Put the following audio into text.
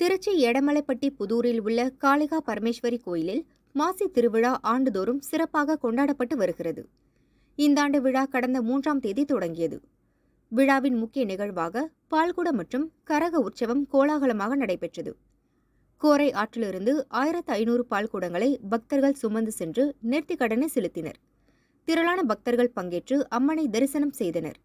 திருச்சி எடமலைப்பட்டி புதூரில் உள்ள காளிகா பரமேஸ்வரி கோயிலில் மாசி திருவிழா ஆண்டுதோறும் சிறப்பாக கொண்டாடப்பட்டு வருகிறது. இந்த ஆண்டு விழா கடந்த 3ஆம் தேதி தொடங்கியது. விழாவின் முக்கிய நிகழ்வாக பால்குடம் மற்றும் கரக உற்சவம் கோலாகலமாக நடைபெற்றது. கோரை ஆற்றிலிருந்து 1500 பால்குடங்களை பக்தர்கள் சுமந்து சென்று நேர்த்திக்கடனை செலுத்தினர். திரளான பக்தர்கள் பங்கேற்று அம்மனை தரிசனம் செய்தனர்.